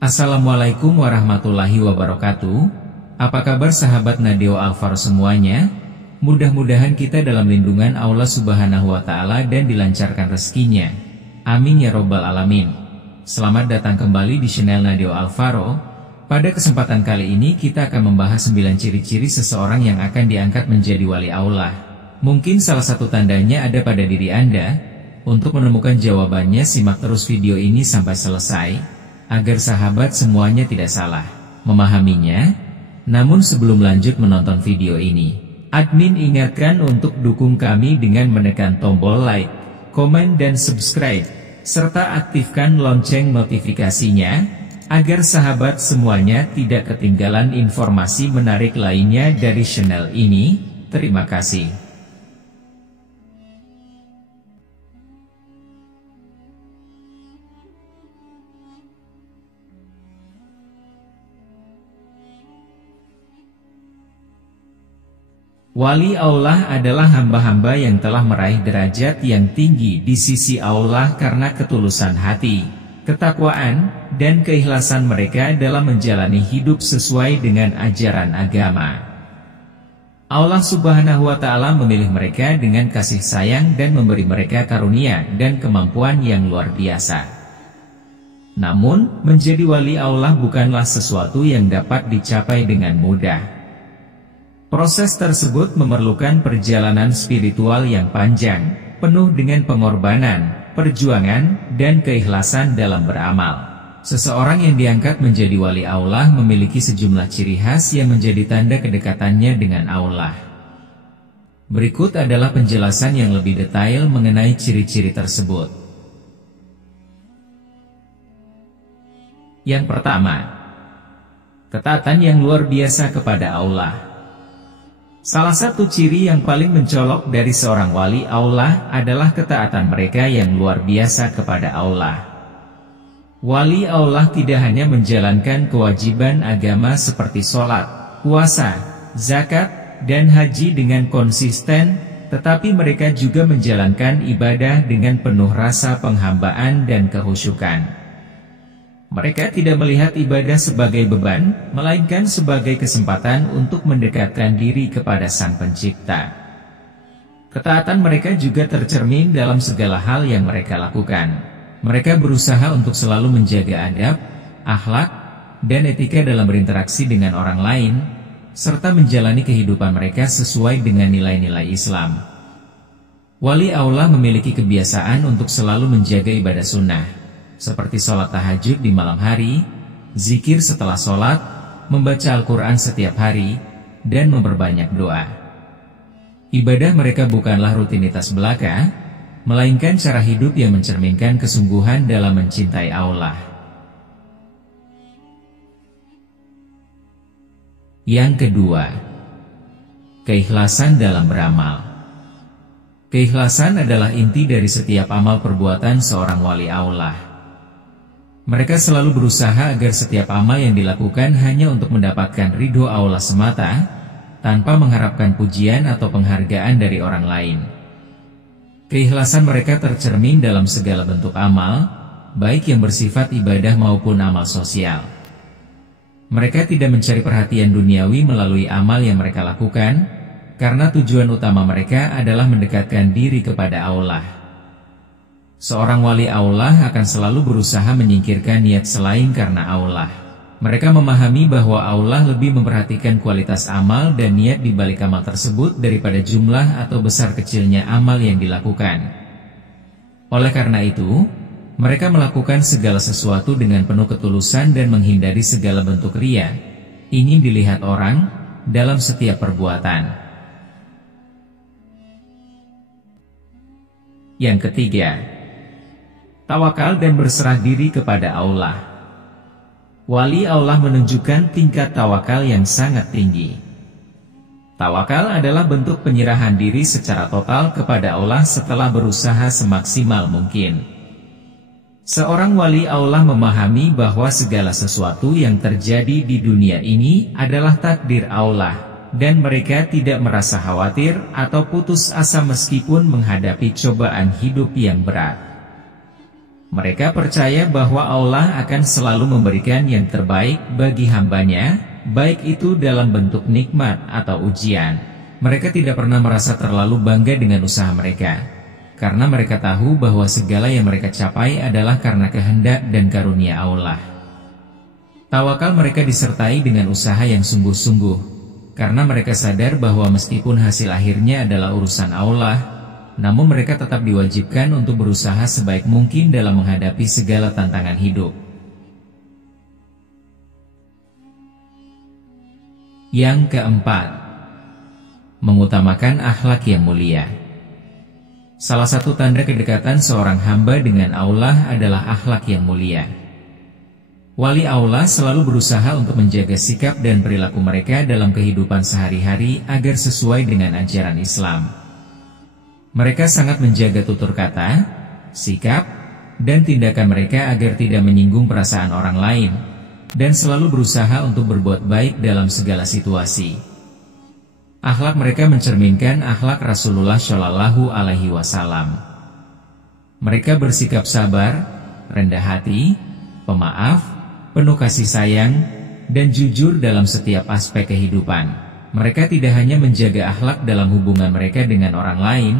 Assalamualaikum warahmatullahi wabarakatuh. Apa kabar sahabat Nadeo Alfaro semuanya? Mudah-mudahan kita dalam lindungan Allah Subhanahu wa Ta'ala dan dilancarkan rezekinya. Amin ya Robbal Alamin. Selamat datang kembali di channel Nadeo Alfaro. Pada kesempatan kali ini kita akan membahas 9 ciri-ciri seseorang yang akan diangkat menjadi wali Allah. Mungkin salah satu tandanya ada pada diri Anda. Untuk menemukan jawabannya, simak terus video ini sampai selesai, agar sahabat semuanya tidak salah memahaminya. Namun sebelum lanjut menonton video ini, admin ingatkan untuk dukung kami dengan menekan tombol like, komen dan subscribe, serta aktifkan lonceng notifikasinya, agar sahabat semuanya tidak ketinggalan informasi menarik lainnya dari channel ini. Terima kasih. Wali Allah adalah hamba-hamba yang telah meraih derajat yang tinggi di sisi Allah karena ketulusan hati, ketakwaan, dan keikhlasan mereka dalam menjalani hidup sesuai dengan ajaran agama. Allah Subhanahu wa Ta'ala memilih mereka dengan kasih sayang dan memberi mereka karunia dan kemampuan yang luar biasa. Namun, menjadi wali Allah bukanlah sesuatu yang dapat dicapai dengan mudah. Proses tersebut memerlukan perjalanan spiritual yang panjang, penuh dengan pengorbanan, perjuangan, dan keikhlasan dalam beramal. Seseorang yang diangkat menjadi wali Allah memiliki sejumlah ciri khas yang menjadi tanda kedekatannya dengan Allah. Berikut adalah penjelasan yang lebih detail mengenai ciri-ciri tersebut. Yang pertama, ketaatan yang luar biasa kepada Allah. Salah satu ciri yang paling mencolok dari seorang wali Allah adalah ketaatan mereka yang luar biasa kepada Allah. Wali Allah tidak hanya menjalankan kewajiban agama seperti sholat, puasa, zakat, dan haji dengan konsisten, tetapi mereka juga menjalankan ibadah dengan penuh rasa penghambaan dan kehusyukan. Mereka tidak melihat ibadah sebagai beban, melainkan sebagai kesempatan untuk mendekatkan diri kepada Sang Pencipta. Ketaatan mereka juga tercermin dalam segala hal yang mereka lakukan. Mereka berusaha untuk selalu menjaga adab, akhlak, dan etika dalam berinteraksi dengan orang lain, serta menjalani kehidupan mereka sesuai dengan nilai-nilai Islam. Wali Allah memiliki kebiasaan untuk selalu menjaga ibadah sunnah, seperti sholat tahajud di malam hari, zikir setelah sholat, membaca Al-Quran setiap hari, dan memperbanyak doa. Ibadah mereka bukanlah rutinitas belaka, melainkan cara hidup yang mencerminkan kesungguhan dalam mencintai Allah. Yang kedua, keikhlasan dalam beramal. Keikhlasan adalah inti dari setiap amal perbuatan seorang wali Allah. Mereka selalu berusaha agar setiap amal yang dilakukan hanya untuk mendapatkan ridho Allah semata, tanpa mengharapkan pujian atau penghargaan dari orang lain. Keikhlasan mereka tercermin dalam segala bentuk amal, baik yang bersifat ibadah maupun amal sosial. Mereka tidak mencari perhatian duniawi melalui amal yang mereka lakukan, karena tujuan utama mereka adalah mendekatkan diri kepada Allah. Seorang wali Allah akan selalu berusaha menyingkirkan niat selain karena Allah. Mereka memahami bahwa Allah lebih memperhatikan kualitas amal dan niat di balik amal tersebut daripada jumlah atau besar kecilnya amal yang dilakukan. Oleh karena itu, mereka melakukan segala sesuatu dengan penuh ketulusan dan menghindari segala bentuk riya, ingin dilihat orang, dalam setiap perbuatan. Yang ketiga, tawakal dan berserah diri kepada Allah. Wali Allah menunjukkan tingkat tawakal yang sangat tinggi. Tawakal adalah bentuk penyerahan diri secara total kepada Allah setelah berusaha semaksimal mungkin. Seorang wali Allah memahami bahwa segala sesuatu yang terjadi di dunia ini adalah takdir Allah, dan mereka tidak merasa khawatir atau putus asa meskipun menghadapi cobaan hidup yang berat. Mereka percaya bahwa Allah akan selalu memberikan yang terbaik bagi hambanya, baik itu dalam bentuk nikmat atau ujian. Mereka tidak pernah merasa terlalu bangga dengan usaha mereka, karena mereka tahu bahwa segala yang mereka capai adalah karena kehendak dan karunia Allah. Tawakal mereka disertai dengan usaha yang sungguh-sungguh, karena mereka sadar bahwa meskipun hasil akhirnya adalah urusan Allah, namun mereka tetap diwajibkan untuk berusaha sebaik mungkin dalam menghadapi segala tantangan hidup. Yang keempat, mengutamakan akhlak yang mulia. Salah satu tanda kedekatan seorang hamba dengan Allah adalah akhlak yang mulia. Wali Allah selalu berusaha untuk menjaga sikap dan perilaku mereka dalam kehidupan sehari-hari agar sesuai dengan ajaran Islam. Mereka sangat menjaga tutur kata, sikap, dan tindakan mereka agar tidak menyinggung perasaan orang lain, dan selalu berusaha untuk berbuat baik dalam segala situasi. Akhlak mereka mencerminkan akhlak Rasulullah Shallallahu Alaihi Wasallam. Mereka bersikap sabar, rendah hati, pemaaf, penuh kasih sayang, dan jujur dalam setiap aspek kehidupan. Mereka tidak hanya menjaga akhlak dalam hubungan mereka dengan orang lain,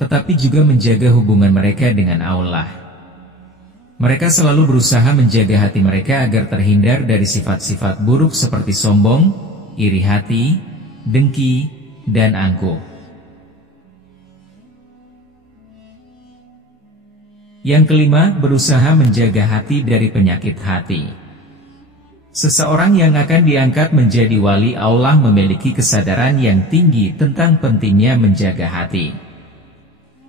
tetapi juga menjaga hubungan mereka dengan Allah. Mereka selalu berusaha menjaga hati mereka agar terhindar dari sifat-sifat buruk seperti sombong, iri hati, dengki, dan angkuh. Yang kelima, berusaha menjaga hati dari penyakit hati. Seseorang yang akan diangkat menjadi wali Allah memiliki kesadaran yang tinggi tentang pentingnya menjaga hati.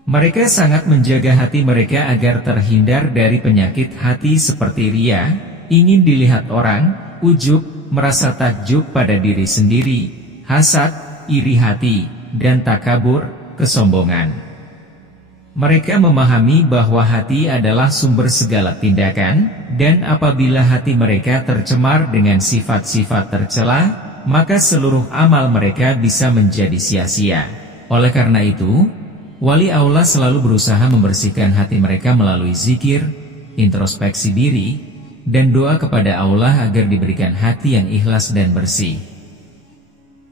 Mereka sangat menjaga hati mereka agar terhindar dari penyakit hati seperti ria, ingin dilihat orang, ujub, merasa takjub pada diri sendiri, hasad, iri hati, dan takabur, kesombongan. Mereka memahami bahwa hati adalah sumber segala tindakan, dan apabila hati mereka tercemar dengan sifat-sifat tercela, maka seluruh amal mereka bisa menjadi sia-sia. Oleh karena itu, wali Allah selalu berusaha membersihkan hati mereka melalui zikir, introspeksi diri, dan doa kepada Allah agar diberikan hati yang ikhlas dan bersih.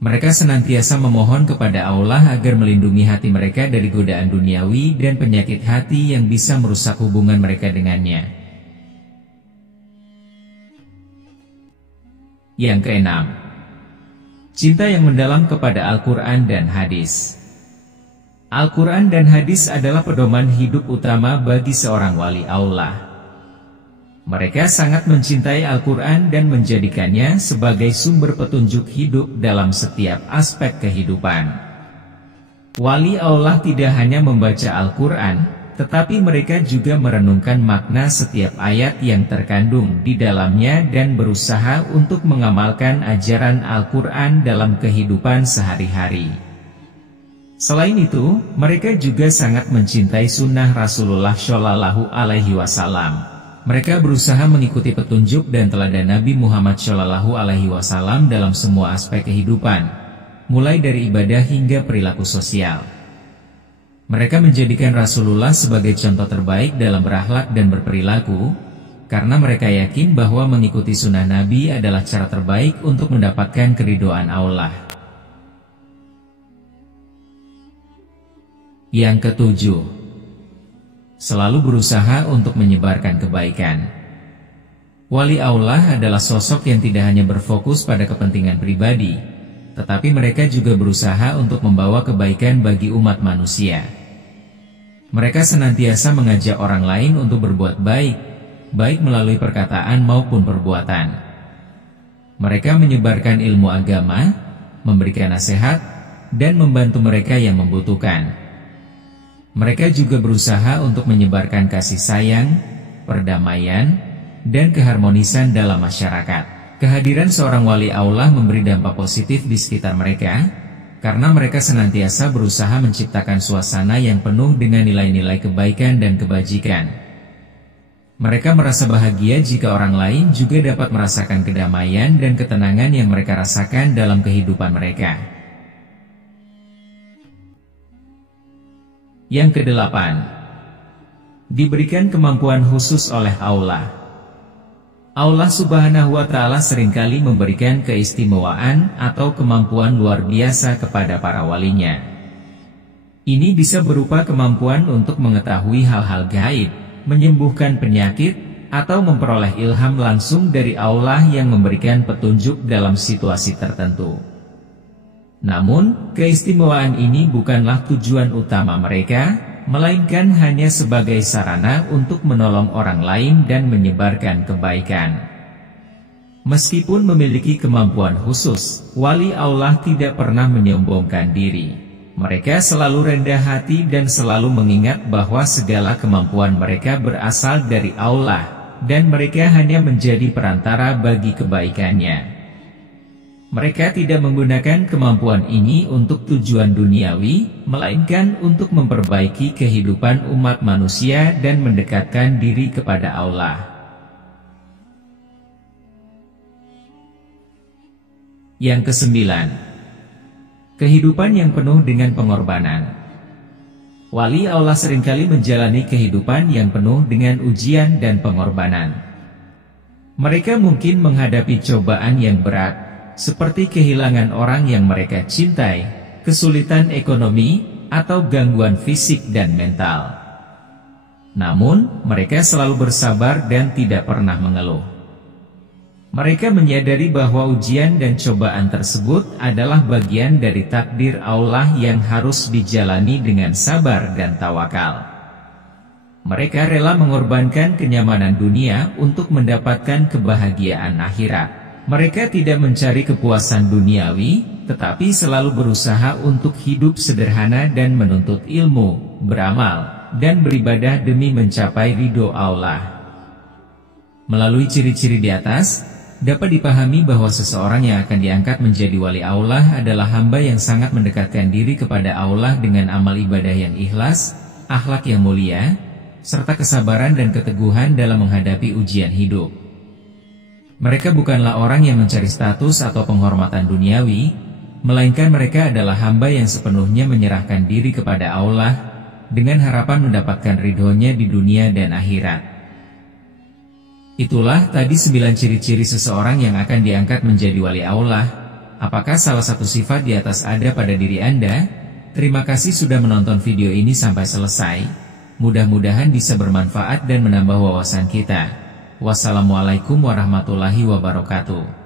Mereka senantiasa memohon kepada Allah agar melindungi hati mereka dari godaan duniawi dan penyakit hati yang bisa merusak hubungan mereka dengannya. Yang keenam, cinta yang mendalam kepada Al-Quran dan Hadis. Al-Quran dan Hadis adalah pedoman hidup utama bagi seorang wali Allah. Mereka sangat mencintai Al-Quran dan menjadikannya sebagai sumber petunjuk hidup dalam setiap aspek kehidupan. Wali Allah tidak hanya membaca Al-Quran, tetapi mereka juga merenungkan makna setiap ayat yang terkandung di dalamnya dan berusaha untuk mengamalkan ajaran Al-Quran dalam kehidupan sehari-hari. Selain itu, mereka juga sangat mencintai sunnah Rasulullah Shallallahu Alaihi Wasallam. Mereka berusaha mengikuti petunjuk dan teladan Nabi Muhammad Shallallahu Alaihi Wasallam dalam semua aspek kehidupan, mulai dari ibadah hingga perilaku sosial. Mereka menjadikan Rasulullah sebagai contoh terbaik dalam berakhlak dan berperilaku, karena mereka yakin bahwa mengikuti sunnah Nabi adalah cara terbaik untuk mendapatkan keridhaan Allah. Yang ketujuh, selalu berusaha untuk menyebarkan kebaikan. Wali Allah adalah sosok yang tidak hanya berfokus pada kepentingan pribadi, tetapi mereka juga berusaha untuk membawa kebaikan bagi umat manusia. Mereka senantiasa mengajak orang lain untuk berbuat baik, baik melalui perkataan maupun perbuatan. Mereka menyebarkan ilmu agama, memberikan nasihat, dan membantu mereka yang membutuhkan. Mereka juga berusaha untuk menyebarkan kasih sayang, perdamaian, dan keharmonisan dalam masyarakat. Kehadiran seorang wali Allah memberi dampak positif di sekitar mereka, karena mereka senantiasa berusaha menciptakan suasana yang penuh dengan nilai-nilai kebaikan dan kebajikan. Mereka merasa bahagia jika orang lain juga dapat merasakan kedamaian dan ketenangan yang mereka rasakan dalam kehidupan mereka. Yang kedelapan, diberikan kemampuan khusus oleh Allah. Allah Subhanahu wa Ta'ala seringkali memberikan keistimewaan atau kemampuan luar biasa kepada para walinya. Ini bisa berupa kemampuan untuk mengetahui hal-hal gaib, menyembuhkan penyakit, atau memperoleh ilham langsung dari Allah yang memberikan petunjuk dalam situasi tertentu. Namun, keistimewaan ini bukanlah tujuan utama mereka, melainkan hanya sebagai sarana untuk menolong orang lain dan menyebarkan kebaikan. Meskipun memiliki kemampuan khusus, wali Allah tidak pernah menyombongkan diri. Mereka selalu rendah hati dan selalu mengingat bahwa segala kemampuan mereka berasal dari Allah, dan mereka hanya menjadi perantara bagi kebaikannya. Mereka tidak menggunakan kemampuan ini untuk tujuan duniawi, melainkan untuk memperbaiki kehidupan umat manusia dan mendekatkan diri kepada Allah. Yang kesembilan, kehidupan yang penuh dengan pengorbanan. Wali Allah seringkali menjalani kehidupan yang penuh dengan ujian dan pengorbanan. Mereka mungkin menghadapi cobaan yang berat, seperti kehilangan orang yang mereka cintai, kesulitan ekonomi, atau gangguan fisik dan mental. Namun, mereka selalu bersabar dan tidak pernah mengeluh. Mereka menyadari bahwa ujian dan cobaan tersebut adalah bagian dari takdir Allah yang harus dijalani dengan sabar dan tawakal. Mereka rela mengorbankan kenyamanan dunia untuk mendapatkan kebahagiaan akhirat. Mereka tidak mencari kepuasan duniawi, tetapi selalu berusaha untuk hidup sederhana dan menuntut ilmu, beramal, dan beribadah demi mencapai ridho Allah. Melalui ciri-ciri di atas, dapat dipahami bahwa seseorang yang akan diangkat menjadi wali Allah adalah hamba yang sangat mendekatkan diri kepada Allah dengan amal ibadah yang ikhlas, akhlak yang mulia, serta kesabaran dan keteguhan dalam menghadapi ujian hidup. Mereka bukanlah orang yang mencari status atau penghormatan duniawi, melainkan mereka adalah hamba yang sepenuhnya menyerahkan diri kepada Allah, dengan harapan mendapatkan ridhonya di dunia dan akhirat. Itulah tadi 9 ciri-ciri seseorang yang akan diangkat menjadi wali Allah. Apakah salah satu sifat di atas ada pada diri Anda? Terima kasih sudah menonton video ini sampai selesai. Mudah-mudahan bisa bermanfaat dan menambah wawasan kita. Wassalamualaikum warahmatullahi wabarakatuh.